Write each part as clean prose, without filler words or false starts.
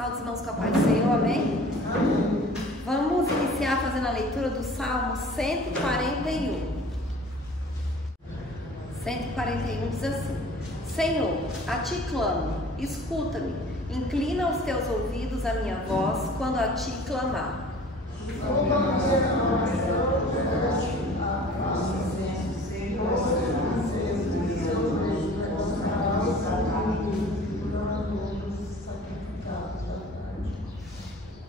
salve os irmãos com a paz do Senhor, amém? Amém. Vamos iniciar fazendo a leitura do Salmo 141. 141 diz assim: Senhor, a ti clamo, escuta-me, inclina os teus ouvidos à minha voz quando a ti clamar.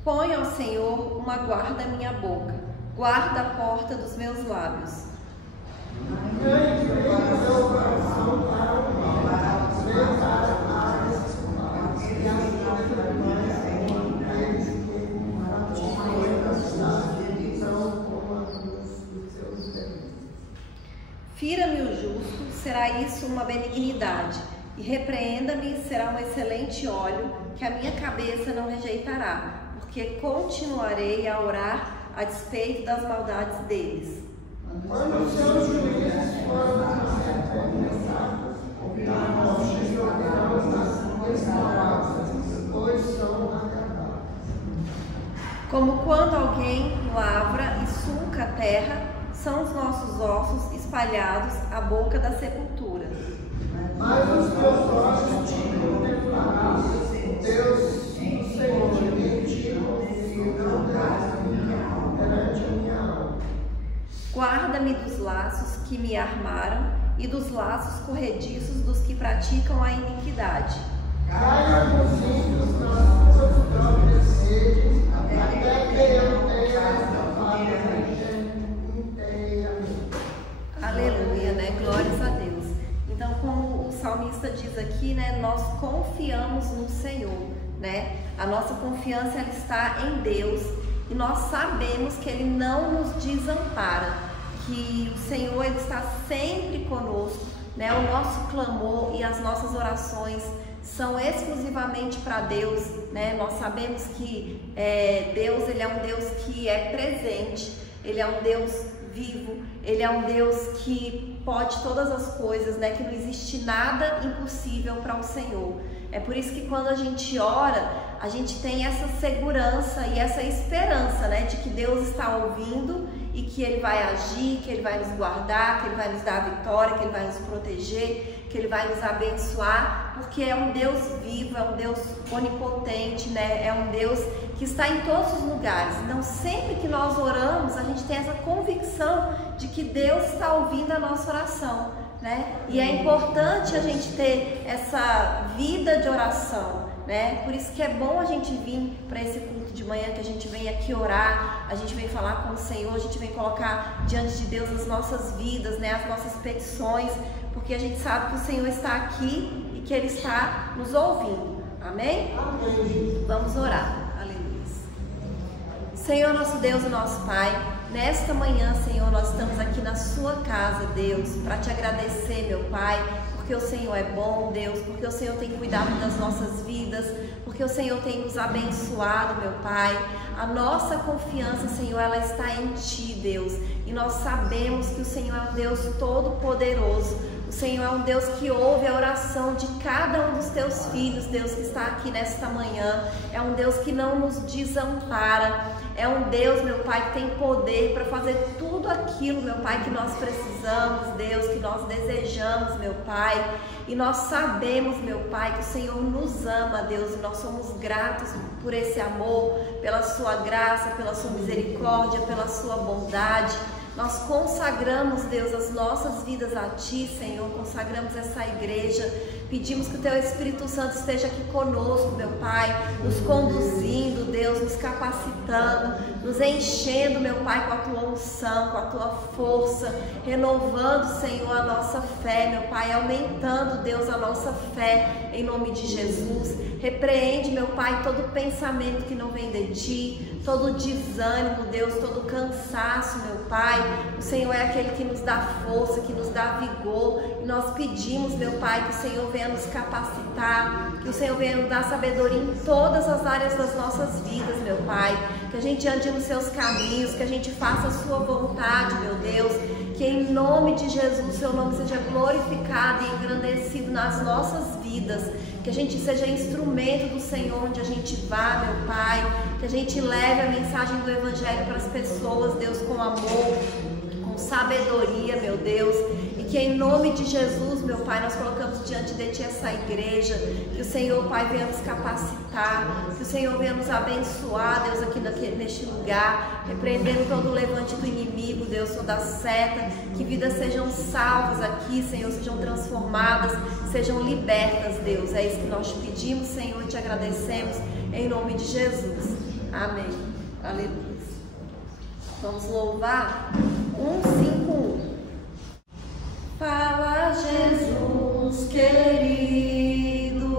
Põe ao Senhor uma guarda à minha boca, guarda a porta dos meus lábios. Fira-me o justo, será isso uma benignidade, e repreenda-me, será um excelente óleo, que a minha cabeça não rejeitará, porque continuarei a orar a despeito das maldades deles. Quando os seus juízes foram começados, pois são acabados. Como quando alguém lavra e sulca a terra, são os nossos ossos espalhados à boca da sepultura. Mas os teus olhos te contemplarão, Deus, o Senhor, perante a minha alma. Guarda-me dos laços que me armaram e dos laços corrediços dos que praticam a iniquidade. Caia os ímpios nas suas próprias redes, até que eu tenha escapado inteiramente. Aleluia, né? Glórias a Deus. Então, como o salmista diz aqui, né? Nós confiamos no Senhor, né? A nossa confiança, ela está em Deus. E nós sabemos que Ele não nos desampara, que o Senhor, Ele está sempre conosco, né? O nosso clamor e as nossas orações são exclusivamente para Deus, né? Nós sabemos que Deus, Ele é um Deus que é presente, Ele é um Deus vivo, Ele é um Deus que pode todas as coisas, né? Que não existe nada impossível para o Senhor. É por isso que quando a gente ora, a gente tem essa segurança e essa esperança, né, de que Deus está ouvindo e que Ele vai agir, que Ele vai nos guardar, que Ele vai nos dar a vitória, que Ele vai nos proteger, que Ele vai nos abençoar, porque é um Deus vivo, é um Deus onipotente, né, é um Deus que está em todos os lugares. Então, sempre que nós oramos, a gente tem essa convicção de que Deus está ouvindo a nossa oração, né? E é importante a gente ter essa vida de oração, né? Por isso que é bom a gente vir para esse culto de manhã, que a gente vem aqui orar, a gente vem falar com o Senhor, a gente vem colocar diante de Deus as nossas vidas, né? As nossas petições, porque a gente sabe que o Senhor está aqui e que Ele está nos ouvindo. Amém? Amém. Vamos orar. Aleluia. Senhor, nosso Deus e nosso Pai, nesta manhã, Senhor, nós estamos aqui na sua casa, Deus, para te agradecer, meu Pai, porque o Senhor é bom, Deus, porque o Senhor tem cuidado das nossas vidas, porque o Senhor tem nos abençoado, meu Pai. A nossa confiança, Senhor, ela está em Ti, Deus, e nós sabemos que o Senhor é um Deus todo-poderoso. O Senhor é um Deus que ouve a oração de cada um dos Teus filhos, Deus, que está aqui nesta manhã. É um Deus que não nos desampara. É um Deus, meu Pai, que tem poder para fazer tudo aquilo, meu Pai, que nós precisamos, Deus, que nós desejamos, meu Pai. E nós sabemos, meu Pai, que o Senhor nos ama, Deus, e nós somos gratos por esse amor, pela Sua graça, pela Sua misericórdia, pela Sua bondade. Nós consagramos, Deus, as nossas vidas a Ti, Senhor, consagramos essa igreja, pedimos que o Teu Espírito Santo esteja aqui conosco, meu Pai, nos conduzindo, Deus, nos capacitando, nos enchendo, meu Pai, com a Tua unção, com a Tua força, renovando, Senhor, a nossa fé, meu Pai, aumentando, Deus, a nossa fé, em nome de Jesus. Repreende, meu Pai, todo pensamento que não vem de Ti, todo desânimo, Deus, todo cansaço, meu Pai. O Senhor é aquele que nos dá força, que nos dá vigor, e nós pedimos, meu Pai, que o Senhor venha nos capacitar, que o Senhor venha nos dar sabedoria em todas as áreas das nossas vidas, meu Pai, que a gente ande nos Seus caminhos, que a gente faça a Sua vontade, meu Deus, que em nome de Jesus o Seu nome seja glorificado e engrandecido nas nossas vidas. vidas, que a gente seja instrumento do Senhor onde a gente vá, meu Pai, que a gente leve a mensagem do Evangelho para as pessoas, Deus, com amor, com sabedoria, meu Deus, e que em nome de Jesus, meu Pai, nós colocamos diante de Ti essa igreja, que o Senhor, Pai, venha nos capacitar, que o Senhor venha nos abençoar, Deus, aqui neste lugar, repreendendo todo o levante do inimigo, Deus, toda seta, que vidas sejam salvas aqui, Senhor, sejam transformadas, sejam libertas, Deus, é isso que nós te pedimos, Senhor, e te agradecemos, em nome de Jesus, amém, aleluia. Vamos louvar 151. Fala, Jesus querido,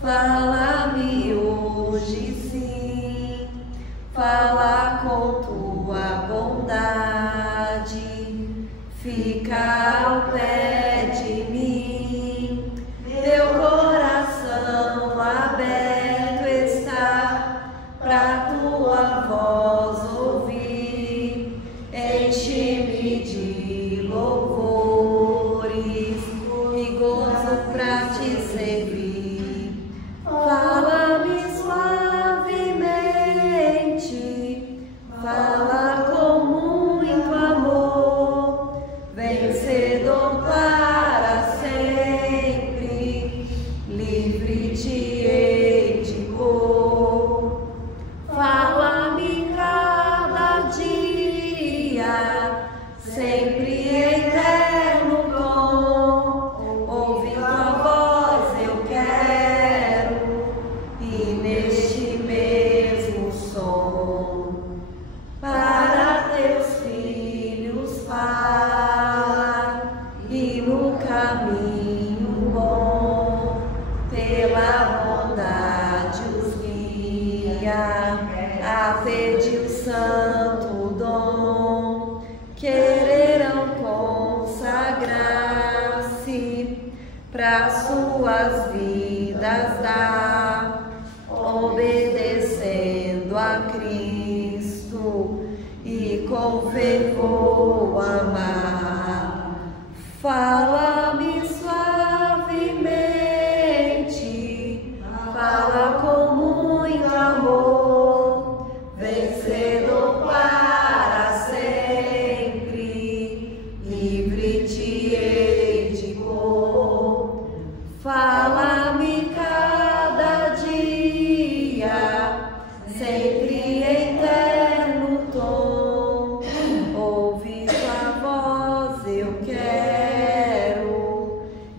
fala-me hoje sim, fala com tua bondade, fica ao pé de mim, meu coração aberto está pra tua voz ouvir, enche-me de louvores e gozo pra te servir. Fala-me suavemente, fala com muito amor, vencedor para sempre, livre te hei de pôr. Fala-me cada dia, sempre eterno dom, ouvindo a voz eu quero, e neste mesmo som, para teus filhos fala, e no caminho bom, pela bondade os guia, a pedir o santo dom, quererão consagrar-se para suas vidas dar, obedecendo a Cristo e com fervor amar. Fala-me suavemente, fala com muito amor, vencedor para sempre, livre te hei de pôr. Fala-me cada dia, sempre eterno tom, ouvir tua voz eu quero,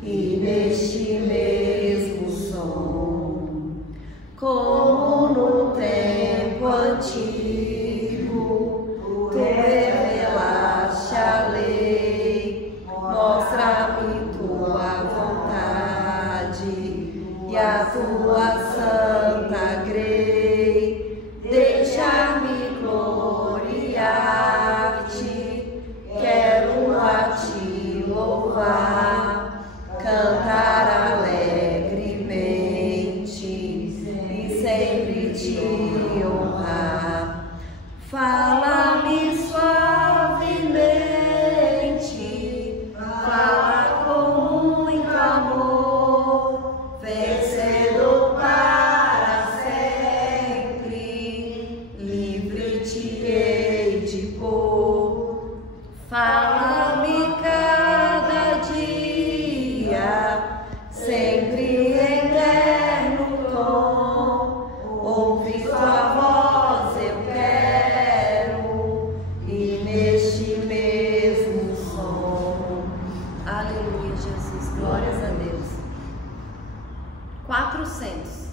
e neste mesmo som, como no tempo antigo, tu revelaste a lei, mostra-me tua vontade e a tua santa grei, deixa-me gloriar-te, quero a ti louvar, cantar alegremente e sempre te honrar. Fala-me suavemente, fala com muito amor, vencedor para sempre, livre te hei de pôr. Fala-me cada dia, sempre eterno tom, ouvir tua voz eu quero, e neste mesmo som. Aleluia, Jesus, glórias a Deus. 400.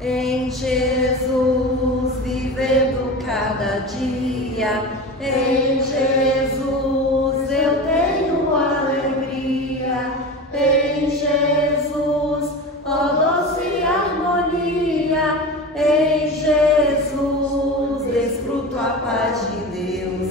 Em Jesus, vivendo cada dia, em Jesus eu tenho alegria, em Jesus, ó doce harmonia, em Jesus desfruto a paz de Deus,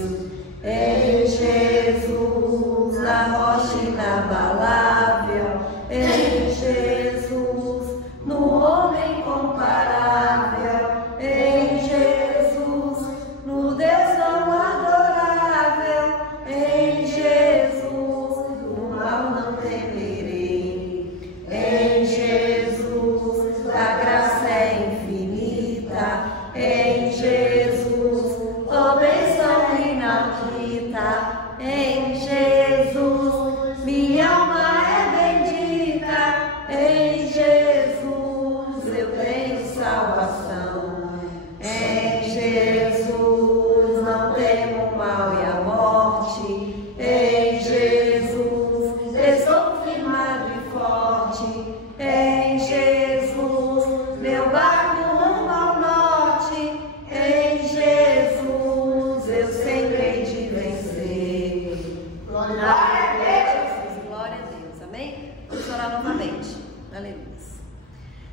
em Jesus, na rocha inabalável, em Jesus, no homem comparável, em Jesus, no Deus tão adorável, em mente. Aleluia.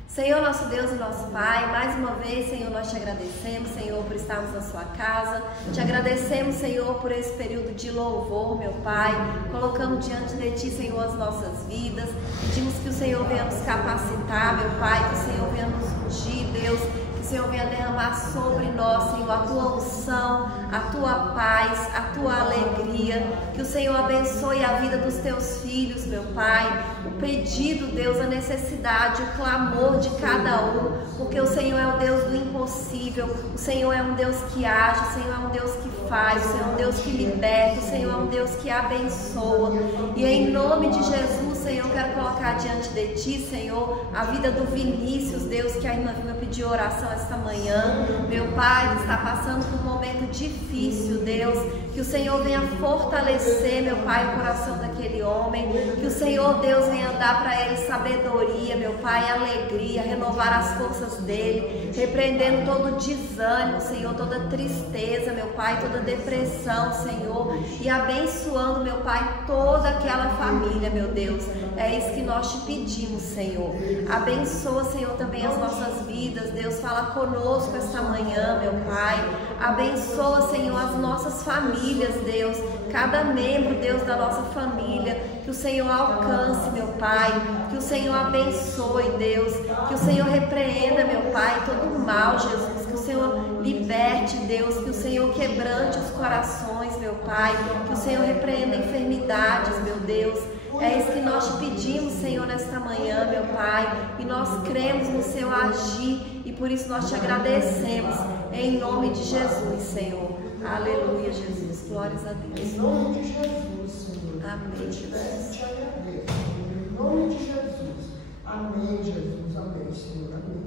Senhor, nosso Deus e nosso Pai, mais uma vez, Senhor, nós te agradecemos, Senhor, por estarmos na sua casa. Te agradecemos, Senhor, por esse período de louvor, meu Pai. Colocamos diante de Ti, Senhor, as nossas vidas. Pedimos que o Senhor venha nos capacitar, meu Pai, que o Senhor venha nos ungir, Deus. Que o Senhor venha derramar sobre nós, Senhor, a Tua unção, a Tua paz, a Tua alegria. Que o Senhor abençoe a vida dos Teus filhos, meu Pai. O pedido, Deus, a necessidade, o clamor de cada um, porque o Senhor é o Deus do impossível, o Senhor é um Deus que age, o Senhor é um Deus que faz, o Senhor é um Deus que liberta, o Senhor é um Deus que abençoa. E em nome de Jesus, Senhor, eu quero colocar diante de Ti, Senhor, a vida do Vinícius, Deus, que a irmã Vilma pediu oração esta manhã, meu Pai, que está passando por um momento difícil, Deus, que o Senhor venha fortalecer, meu Pai, o coração daquele homem, que o Senhor, Deus, venha dar para ele sabedoria, meu Pai, alegria, renovar as forças dele, repreendendo todo desânimo, Senhor, toda tristeza, meu Pai, toda depressão, Senhor, e abençoando, meu Pai, toda aquela família, meu Deus. É isso que nós te pedimos, Senhor. Abençoa, Senhor, também as nossas vidas, Deus, fala conosco esta manhã, meu Pai. Abençoa, Senhor, as nossas famílias, Deus, cada membro, Deus, da nossa família, que o Senhor alcance, meu Pai, que o Senhor abençoe, Deus, que o Senhor repreenda, meu Pai, todo o mal, Jesus, que o Senhor liberte, Deus, que o Senhor quebrante os corações, meu Pai, que o Senhor repreenda enfermidades, meu Deus. É isso que nós te pedimos, Senhor, nesta manhã, meu Pai, e nós cremos no Seu agir, e por isso nós te agradecemos, em nome de Jesus, Senhor. Aleluia, Jesus, glórias a Deus. Em nome de Jesus, Senhor. Amém, Jesus. Te agradeço. Em nome de Jesus. Amém, Jesus. Amém, Senhor. Amém.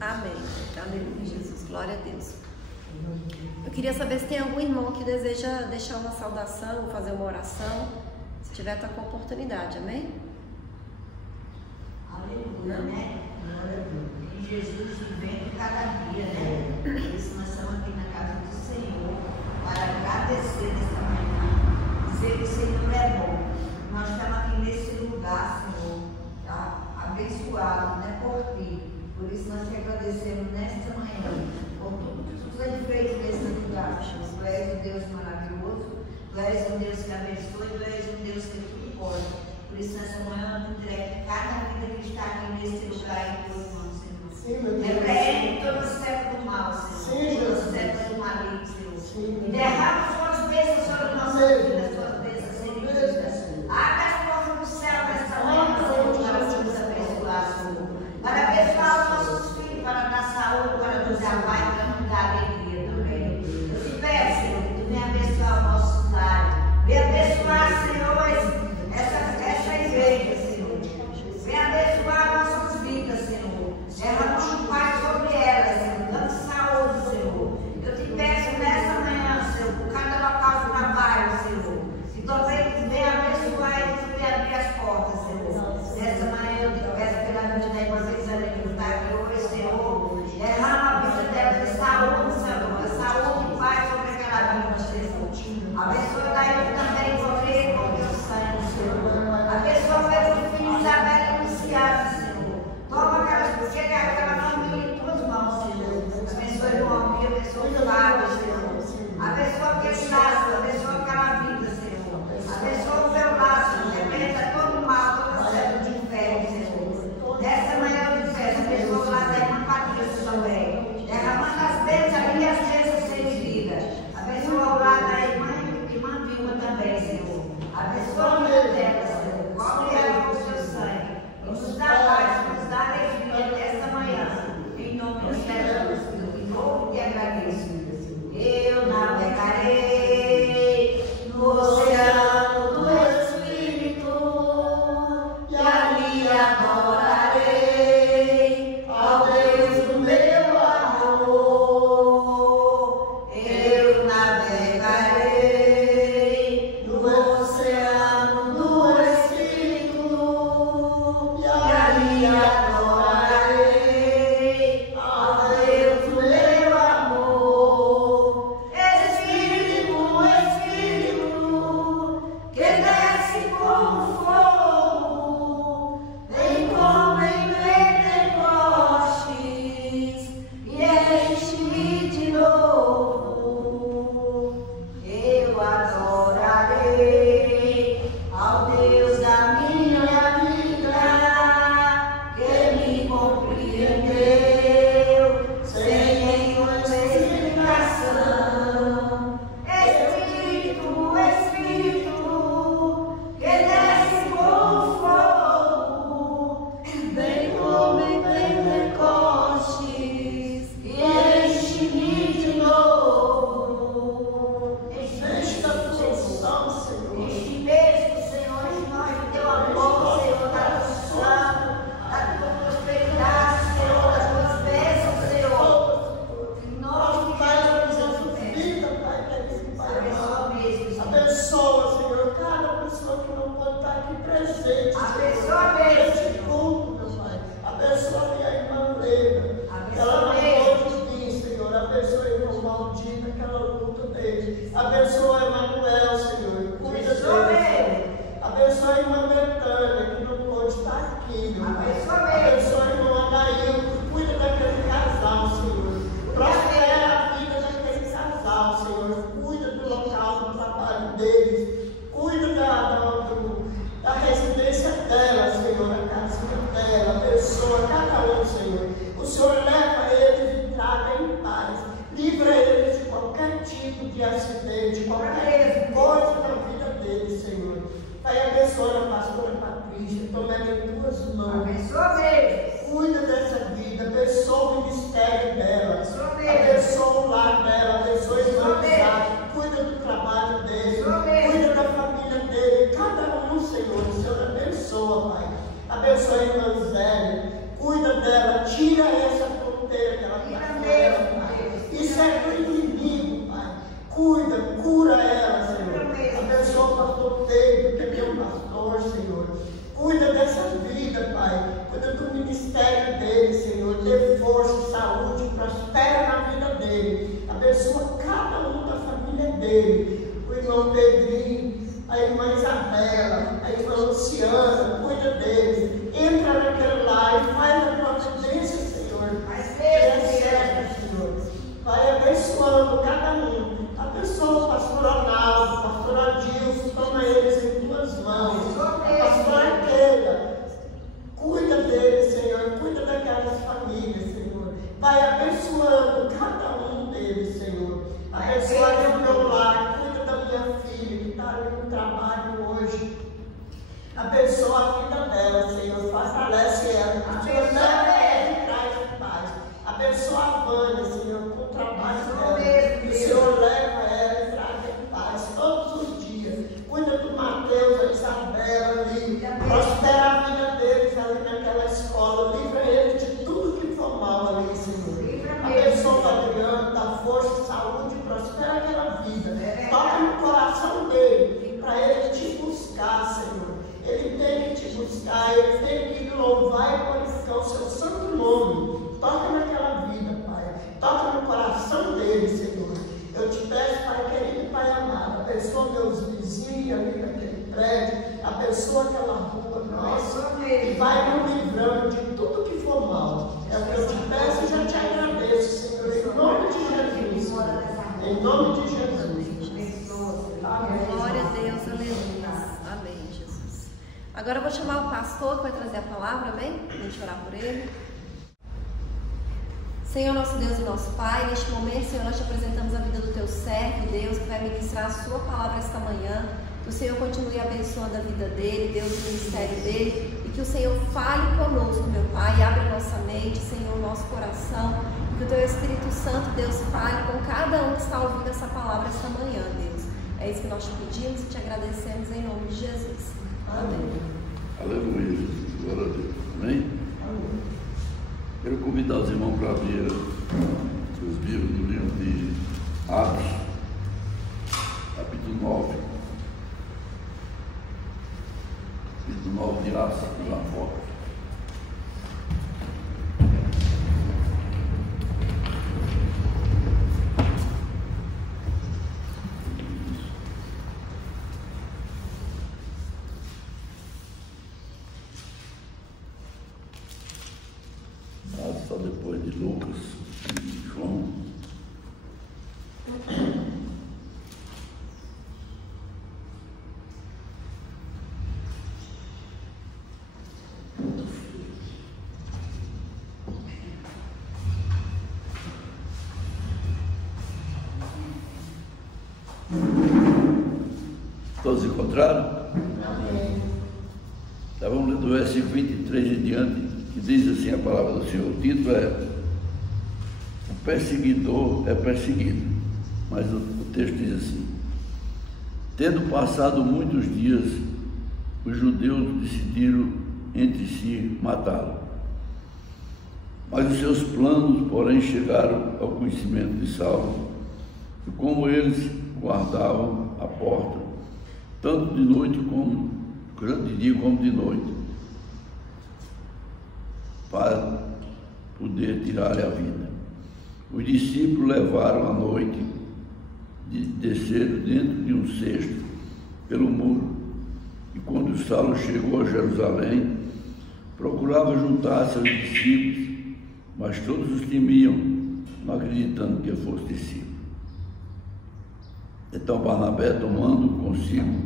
Amém. Aleluia, Jesus, glória a Deus. Eu queria saber se tem algum irmão que deseja deixar uma saudação ou fazer uma oração. Se tiver, está com oportunidade, amém? Aleluia, né? Em Jesus vivendo cada dia, né? Por isso nós estamos aqui na casa do Senhor para agradecer nesta manhã, dizer que o Senhor é bom. Nós estamos aqui nesse lugar, Senhor, tá? Abençoado, né? Por Ti. Por isso nós te agradecemos nesta manhã, por tudo que Tu tens feito nesse lugar. Tu és um Deus maravilhoso, Tu és um Deus que abençoa, Tu és um Deus que tudo pode. Por isso nessa manhã eu entrego cada vida que está aqui nesse lugar em Tua mão, Senhor. Repreende todo o século do mal, Senhor. Todo o século do maligno, Senhor. E derrama Suas bênçãos sobre nossas vidas, Suas bênçãos sem abre as portas do céu nessa manhã, Senhor, para nos abençoar, Senhor. Para abençoar os nossos filhos, para dar saúde, para nos dar paz, para nos dar alegria também. Eu te peço, Senhor, que Tu venha abençoar o nosso lar. Venha abençoar, Senhor, essa igreja, Senhor. Venha abençoar nossas vidas, Senhor. Derramando paz sobre elas, Senhor. Dando saúde, Senhor. Eu te peço nessa manhã, Senhor, por cada local de trabalho, Senhor. vai abençoando cada um deles, Senhor. Abençoa o meu lar, cuida da minha filha que está ali no trabalho hoje. Abençoa a vida dela, Senhor. Fortalece ela. Senhor, leva ela e traz em paz. Abençoa a Vânia, Senhor, com o trabalho dela. O Senhor leva ela e traz em paz todos os dias. Cuida do Mateus, a Isabela ali. Prospera a vida deles ali naquela escola. Livra eles de tudo que for mal ali, Senhor. Abençoa o Adriano, dá força, saúde, prospera aquela vida. Toca no coração dele, para ele te buscar, Senhor. Ele tem que te buscar, ele tem que louvar e glorificar o seu santo nome. Toca naquela vida, Pai. Toca no coração dele, Senhor. Eu te peço, Pai querido, Pai amado, abençoa meus vizinhos ali naquele prédio, abençoa aquela rua nossa e vai me livrando de tudo que for mal. É o que eu te peço e já te agradeço, Senhor, em nome de Jesus. Em nome de Jesus. Amém. Glória a Deus, aleluia. Amém, Jesus. Agora eu vou chamar o pastor que vai trazer a palavra, amém? A gente orar por ele. Senhor, nosso Deus e nosso Pai, neste momento, Senhor, nós te apresentamos a vida do teu servo, Deus, que vai ministrar a sua palavra esta manhã. Que o Senhor continue abençoando a vida dele, Deus, o ministério dele, e que o Senhor fale conosco, meu Pai, abre a nossa mente, Senhor, o nosso coração, e que o teu Espírito Santo, Deus, fale com cada um que está ouvindo essa palavra esta manhã, Deus. É isso que nós te pedimos e te agradecemos em nome de Jesus. Amém. Aleluia, Jesus. Glória a Deus. Amém? Quero convidar os irmãos para abrir seus livros no livro de Atos, capítulo 9. Capítulo 9 de Atos dos Apóstolos. Só depois de Lucas e João. Todos encontraram? Amém. Então vamos ler do versículo 23 em diante, que diz assim a palavra do Senhor. O título é: o perseguidor é perseguido. Mas o texto diz assim: tendo passado muitos dias, os judeus decidiram entre si matá-lo. Mas os seus planos, porém, chegaram ao conhecimento de Saulo, e como eles guardavam a porta, tanto de noite como de dia como de noite, para poder tirar-lhe a vida. Os discípulos levaram à noite, desceram dentro de um cesto pelo muro, e quando Saulo chegou a Jerusalém, procurava juntar-se aos discípulos, mas todos os temiam, não acreditando que fosse discípulo. Então Barnabé, tomando consigo,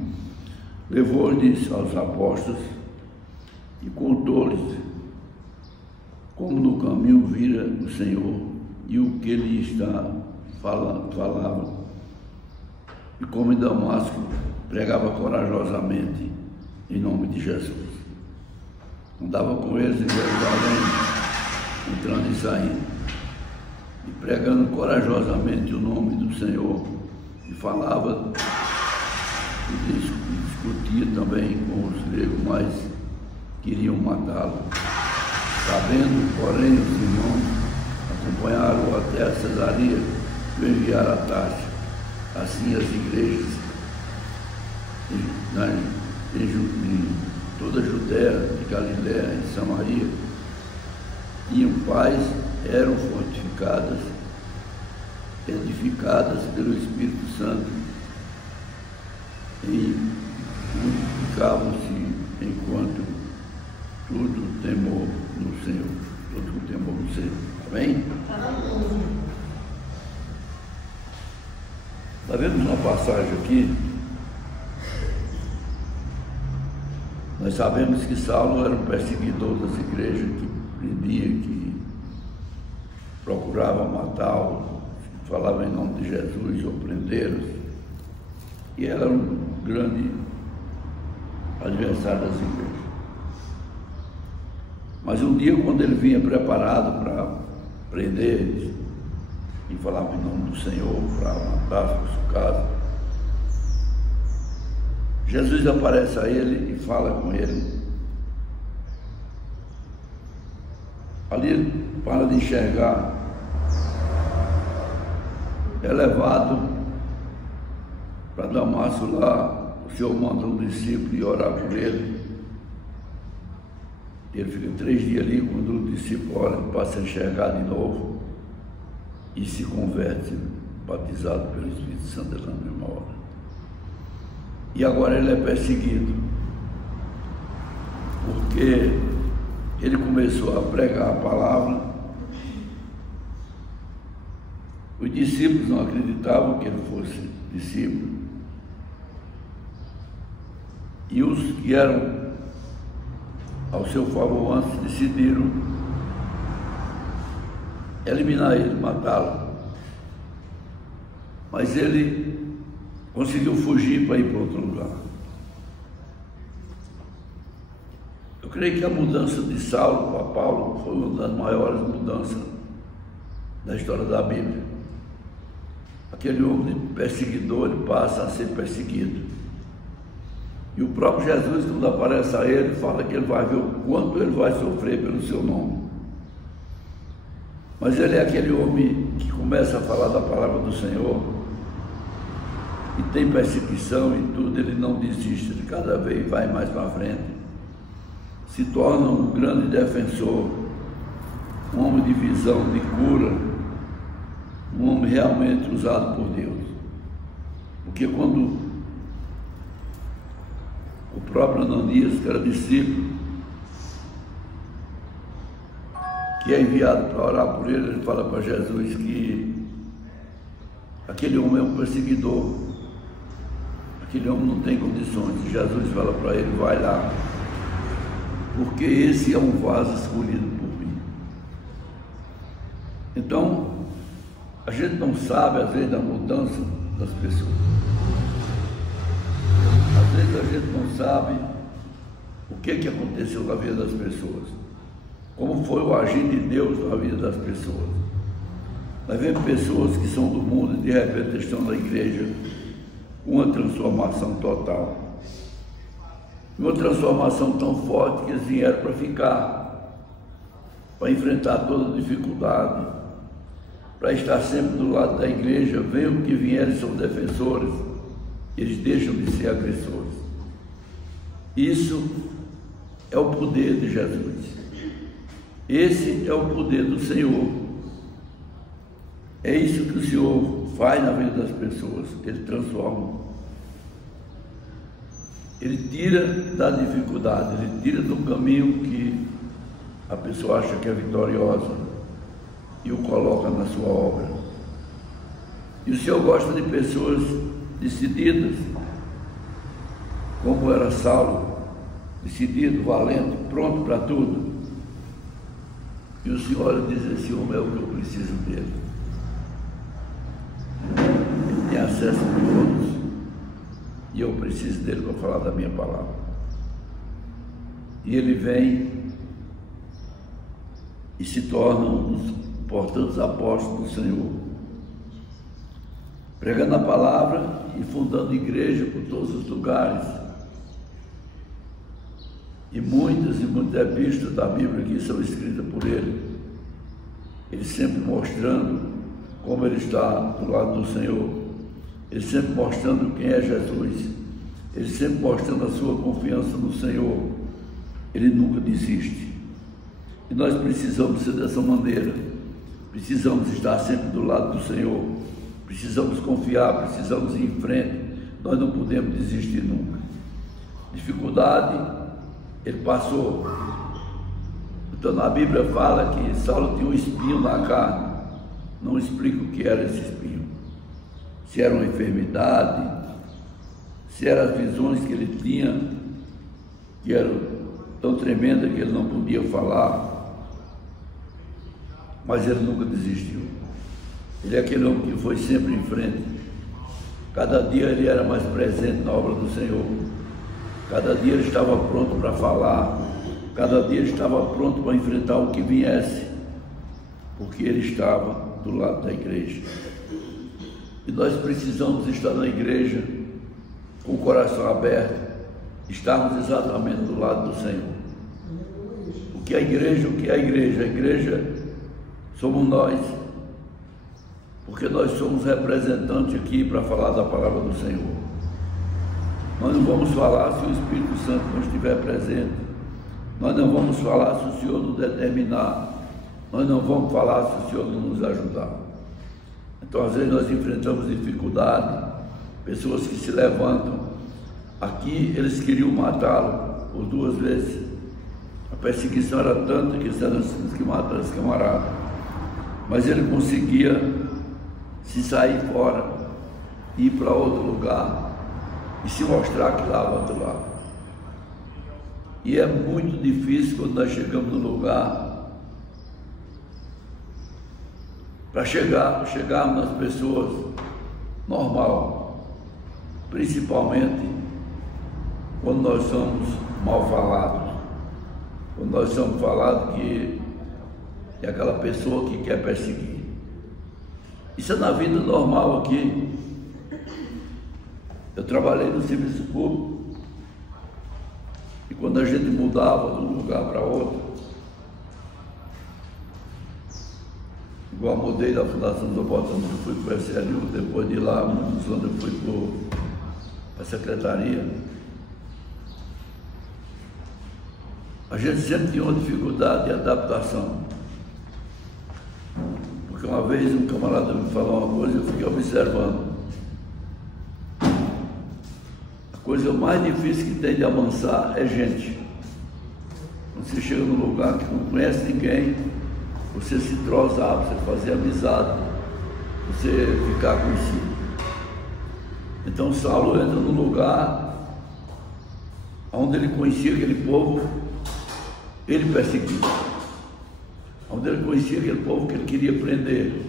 levou-lhes aos apóstolos e contou-lhes como no caminho vira o Senhor e o que lhe falava, e como em Damasco pregava corajosamente em nome de Jesus. Andava com eles em Jerusalém, entrando e saindo, e pregando corajosamente o nome do Senhor, e falava e discutia também com os gregos, mas queriam matá-lo. Sabendo, porém, os irmãos acompanharam-o até a Cesaria e o enviaram a Tarso. Assim as igrejas em toda a Judéia, de Galiléia e Samaria tinham paz, eram fortificadas, edificadas pelo Espírito Santo, e multiplicavam-se enquanto tudo temor no Senhor, todo com temor no Senhor. Amém? Amém. Está vendo uma passagem aqui? Nós sabemos que Saulo era um perseguidor das igrejas, que prendia, que procuravam matá-lo, falavam em nome de Jesus ou prendê-lo. E era um grande adversário das igrejas. Mas um dia, quando ele vinha preparado para prender eles, e falava em nome do Senhor para matar sua casa, Jesus aparece a ele e fala com ele. Ali ele para de enxergar, é levado para Damasco lá, o Senhor manda um discípulo ir orar por ele. Ele fica 3 dias ali, quando o discípulo ora, ele passa a enxergar de novo e se converte, batizado pelo Espírito Santo na mesma hora. E agora ele é perseguido, porque ele começou a pregar a palavra. Os discípulos não acreditavam que ele fosse discípulo. E os que eram ao seu favor antes decidiram eliminar ele, matá-lo. Mas ele conseguiu fugir para ir para outro lugar. Eu creio que a mudança de Saulo para Paulo foi uma das maiores mudanças da história da Bíblia. Aquele homem perseguidor, ele passa a ser perseguido. E o próprio Jesus, quando aparece a ele, fala que ele vai ver o quanto ele vai sofrer pelo seu nome. Mas ele é aquele homem que começa a falar da palavra do Senhor e tem perseguição e tudo, ele não desiste, ele cada vez vai mais para frente. Se torna um grande defensor, um homem de visão, de cura, um homem realmente usado por Deus. Porque quando o próprio Ananias, que era discípulo, que é enviado para orar por ele, ele fala para Jesus que aquele homem é um perseguidor, aquele homem não tem condições. E Jesus fala para ele: vai lá, porque esse é um vaso escolhido por mim. Então, a gente não sabe, às vezes, da mudança das pessoas. Às vezes a gente não sabe o que aconteceu na vida das pessoas, como foi o agir de Deus na vida das pessoas. Nós vemos pessoas que são do mundo e de repente estão na igreja, uma transformação total. Uma transformação tão forte que eles vieram para ficar, para enfrentar toda dificuldade, para estar sempre do lado da igreja. Vemos que vieram e são defensores, eles deixam de ser agressores. Isso é o poder de Jesus. Esse é o poder do Senhor. É isso que o Senhor faz na vida das pessoas. Ele transforma. Ele tira da dificuldade, ele tira do caminho que a pessoa acha que é vitoriosa e o coloca na sua obra. E o Senhor gosta de pessoas decididas, como era Saulo, decidido, valente, pronto para tudo. E o Senhor diz: esse homem é o que eu preciso dele. Ele tem acesso a todos e eu preciso dele para falar da minha palavra. E ele vem e se torna um dos importantes apóstolos do Senhor, pregando a palavra e fundando igreja por todos os lugares. E muitas epístolas da Bíblia que são escritas por ele. Ele sempre mostrando como ele está do lado do Senhor. Ele sempre mostrando quem é Jesus. Ele sempre mostrando a sua confiança no Senhor. Ele nunca desiste. E nós precisamos ser dessa maneira. Precisamos estar sempre do lado do Senhor. Precisamos confiar, precisamos ir em frente. Nós não podemos desistir nunca. Dificuldade ele passou. Então a Bíblia fala que Saulo tinha um espinho na carne. Não explica o que era esse espinho. Se era uma enfermidade, se eram as visões que ele tinha, que eram tão tremendas que ele não podia falar. mas ele nunca desistiu. Ele é aquele homem que foi sempre em frente. Cada dia ele era mais presente na obra do Senhor. Cada dia ele estava pronto para falar. Cada dia ele estava pronto para enfrentar o que viesse, porque ele estava do lado da igreja. E nós precisamos estar na igreja com o coração aberto, estarmos exatamente do lado do Senhor. O que é a igreja? O que é a igreja? A igreja somos nós, porque nós somos representantes aqui para falar da palavra do Senhor. Nós não vamos falar se o Espírito Santo não estiver presente. Nós não vamos falar se o Senhor nos determinar. Nós não vamos falar se o Senhor não nos ajudar. Então, às vezes, nós enfrentamos dificuldade, pessoas que se levantam. Aqui, eles queriam matá-lo por 2 vezes. A perseguição era tanta que eles eram que mataram esse camarada. Mas ele conseguia se sair fora, ir para outro lugar e se mostrar que lá do outro lado. E é muito difícil quando nós chegamos no lugar para chegarmos nas pessoas normal, principalmente quando nós somos mal falados, quando nós somos falados que é aquela pessoa que quer perseguir. Isso é na vida normal aqui. Eu trabalhei no serviço público e quando a gente mudava de um lugar para outro, igual mudei da Fundação dos Oportunos, eu fui para o SLU, depois de lá, muitos anos eu fui para a secretaria. A gente sempre tinha uma dificuldade de adaptação. Porque uma vez um camarada me falou uma coisa e eu fiquei observando. A coisa mais difícil que tem de amansar é gente. Quando você chega num lugar que não conhece ninguém, você se entrosar, você fazer amizade, você ficar conhecido. Então Saulo entra num lugar onde ele conhecia aquele povo, ele perseguia. Onde ele conhecia aquele povo que ele queria prender.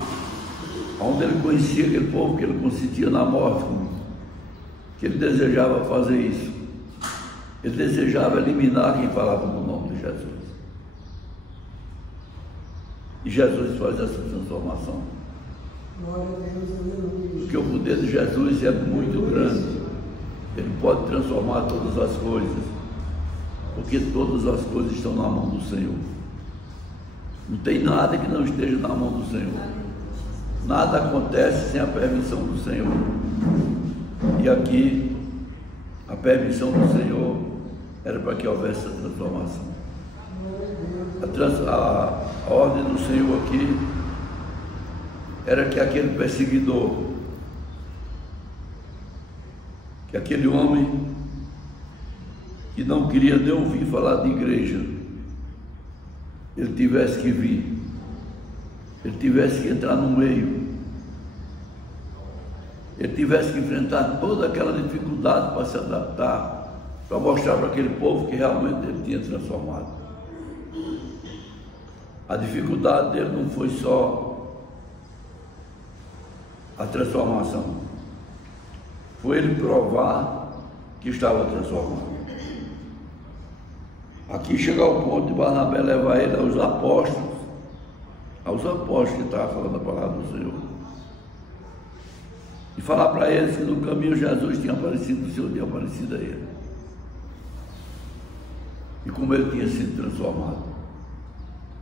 Onde ele conhecia aquele povo que ele consentia na morte, que ele desejava fazer isso. Ele desejava eliminar quem falava no nome de Jesus. E Jesus faz essa transformação. Porque o poder de Jesus é muito grande. Ele pode transformar todas as coisas. Porque todas as coisas estão na mão do Senhor. Não tem nada que não esteja na mão do Senhor. Nada acontece sem a permissão do Senhor. E aqui, a permissão do Senhor era para que houvesse essa transformação. A ordem do Senhor aqui era que aquele perseguidor, que aquele homem que não queria nem ouvir falar de igreja, ele tivesse que vir, ele tivesse que entrar no meio, ele tivesse que enfrentar toda aquela dificuldade para se adaptar, para mostrar para aquele povo que realmente ele tinha transformado. A dificuldade dele não foi só a transformação, foi ele provar que estava transformado. Aqui chega ao ponto de Barnabé levar ele aos apóstolos que estavam falando a palavra do Senhor, e falar para eles que no caminho Jesus tinha aparecido, o Senhor tinha aparecido a ele, e como ele tinha sido transformado.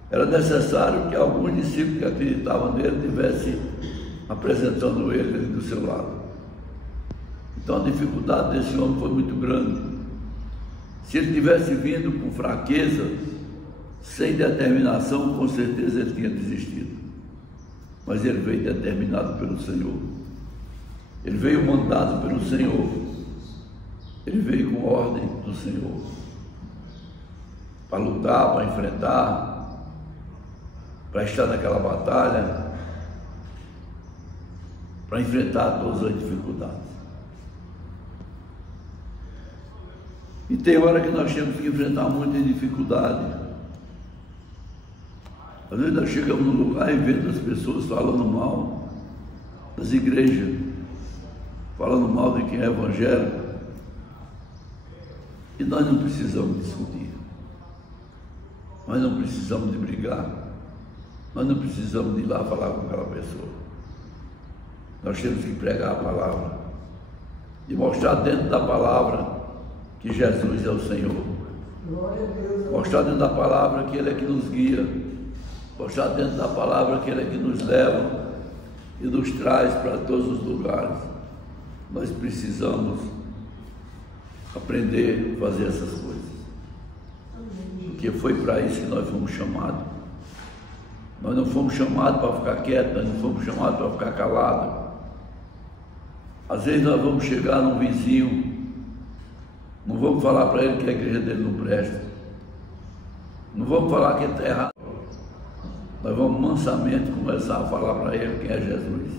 Era necessário que alguns discípulos que acreditavam nele estivessem apresentando ele do seu lado. Então a dificuldade desse homem foi muito grande. Se ele tivesse vindo com fraqueza, sem determinação, com certeza ele tinha desistido. Mas ele veio determinado pelo Senhor. Ele veio mandado pelo Senhor. Ele veio com ordem do Senhor. Para lutar, para enfrentar, para estar naquela batalha, para enfrentar todas as dificuldades. E tem hora que nós temos que enfrentar muita dificuldade. Às vezes nós chegamos num lugar e vemos as pessoas falando mal das igrejas, falando mal de quem é evangélico. E nós não precisamos discutir. Nós não precisamos de brigar. Nós não precisamos de ir lá falar com aquela pessoa. Nós temos que pregar a palavra e mostrar dentro da palavra que Jesus é o Senhor. Mostrar dentro da palavra que Ele é que nos guia. Mostrar dentro da palavra que Ele é que nos leva e nos traz para todos os lugares. Nós precisamos aprender a fazer essas coisas. Porque foi para isso que nós fomos chamados. Nós não fomos chamados para ficar quietos, nós não fomos chamados para ficar calados. Às vezes nós vamos chegar num vizinho, não vamos falar para ele que a igreja dele não presta. Não vamos falar que ele está errado. Nós vamos mansamente começar a falar para ele quem é Jesus.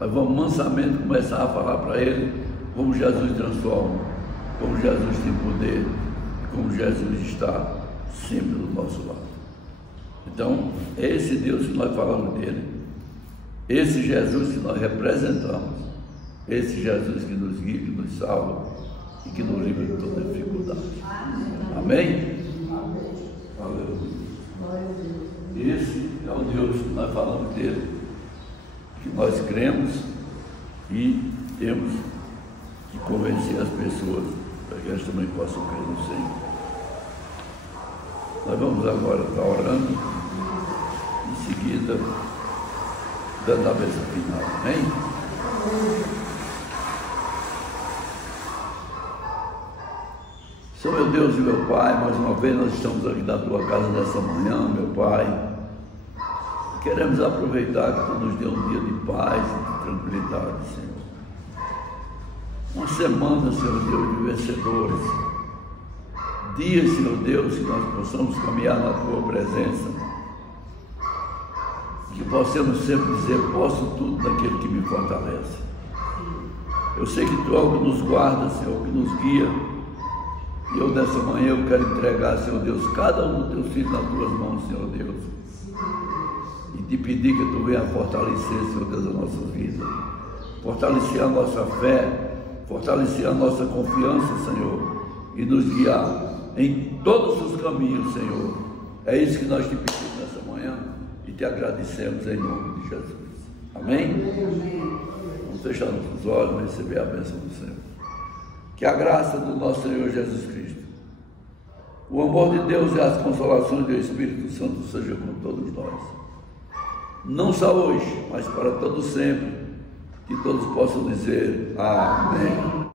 Nós vamos mansamente começar a falar para ele como Jesus transforma, como Jesus tem poder, como Jesus está sempre do nosso lado. Então, é esse Deus que nós falamos dele, esse Jesus que nós representamos, esse Jesus que nos guia, que nos salva e que nos livra de toda dificuldade. Amém? Aleluia. Esse é o Deus que nós falamos dele, que nós cremos e temos que convencer as pessoas para que elas também possam crer no Senhor. Nós vamos agora estar orando, em seguida dando a bênção final. Amém? Senhor meu Deus e meu Pai, mais uma vez nós estamos aqui na Tua casa nessa manhã, meu Pai. Queremos aproveitar que Tu nos dê um dia de paz e de tranquilidade, Senhor. Uma semana, Senhor Deus, de vencedores. Dias, Senhor Deus, que nós possamos caminhar na Tua presença. Que possamos sempre dizer, posso tudo naquele que me fortalece. Eu sei que Tu é o que nos guarda, Senhor, que nos guia. E eu, nessa manhã, eu quero entregar, Senhor Deus, cada um dos Teus filhos nas Tuas mãos, Senhor Deus. E te pedir que Tu venha fortalecer, Senhor Deus, a nossa vida. Fortalecer a nossa fé, fortalecer a nossa confiança, Senhor. E nos guiar em todos os caminhos, Senhor. É isso que nós te pedimos nessa manhã e te agradecemos em nome de Jesus. Amém? Vamos fechar nossos olhos e receber a bênção do Senhor. Que a graça do nosso Senhor Jesus Cristo, o amor de Deus e as consolações do Espírito Santo sejam com todos nós. Não só hoje, mas para todos sempre. Que todos possam dizer amém.